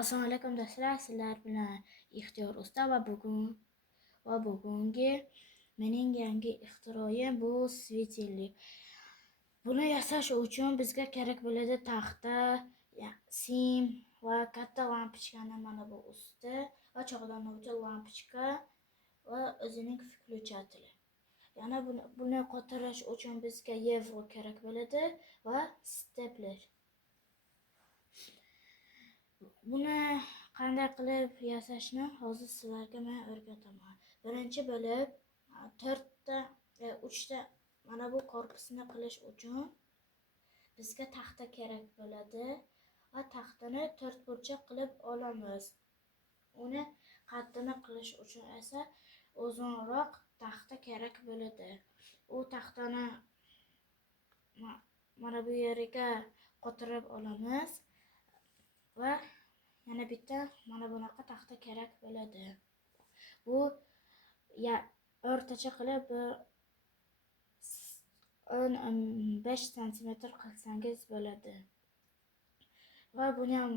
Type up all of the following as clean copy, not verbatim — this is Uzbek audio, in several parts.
Assalomu alaykum do'stlar, sizlar bilan Ixtiyor usta va bugungi mening yangi ixtiroyim bu svetellik. Buni yasash uchun bizga kerak bo'ladi taxta, sim va katta lampochkani mana bu usti va chog'lanuvchi lampochka va o'zining включатели. Yana buni qotirish uchun bizga yevro kerak bo'ladi va stepler. Buni qanday qilib yasashni hozir sizlarga men o'rgataman. Birinchi bo'lib 3ta mana bu korpusni qilish uchun bizga taxta kerak bo'ladi va taxtani 4 burchak qilib olamiz. Uni qaddini qilish uchun esa uzunroq taxta kerak bo'ladi. U taxtani mana bu yeriga qotirib olamiz va yana bitta mana bunaqa taxta kerak bo'ladi. Bu o'rtacha qilib 15 cm qilsangiz bo'ladi. Va buni ham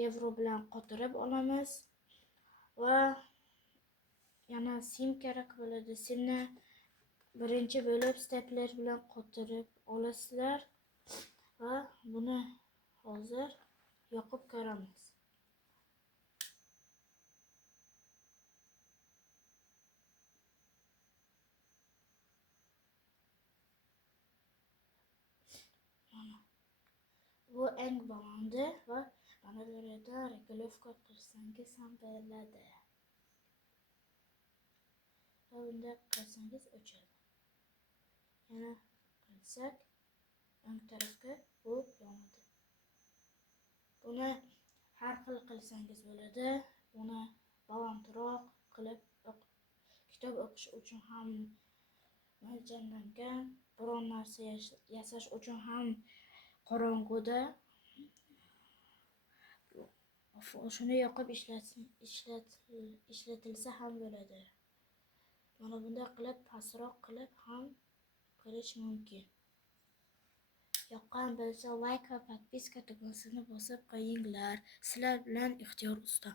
yevro bilan qotirib olamiz va yana sim kerak bo'ladi. Simni birinchi bo'lib stepler bilan qotirib olasizlar va buni hozir yoqib ko'ramiz. Bu eng balandi va mana bu yerda regulovka qilsangiz ham bo'ladi. Va bunda qilsangiz o'chadi. Yana qilsak o'ng tarafga bu yonadi. Buni har xil qilsangiz bo'ladi. Buni balandroq qilib kitob o'qish uchun ham mo'ljallangan, biron narsa yasash uchun ham qorong'uda shuni yoqib ishlatilsa ham bo'ladi. Mana bunday qilib pastroq qilib ham qilish mumkin. Yoqqan bo'lsa like va podpiska tugmasini bosib qo'yinglar. Sizlar bilan Ixtiyor usta.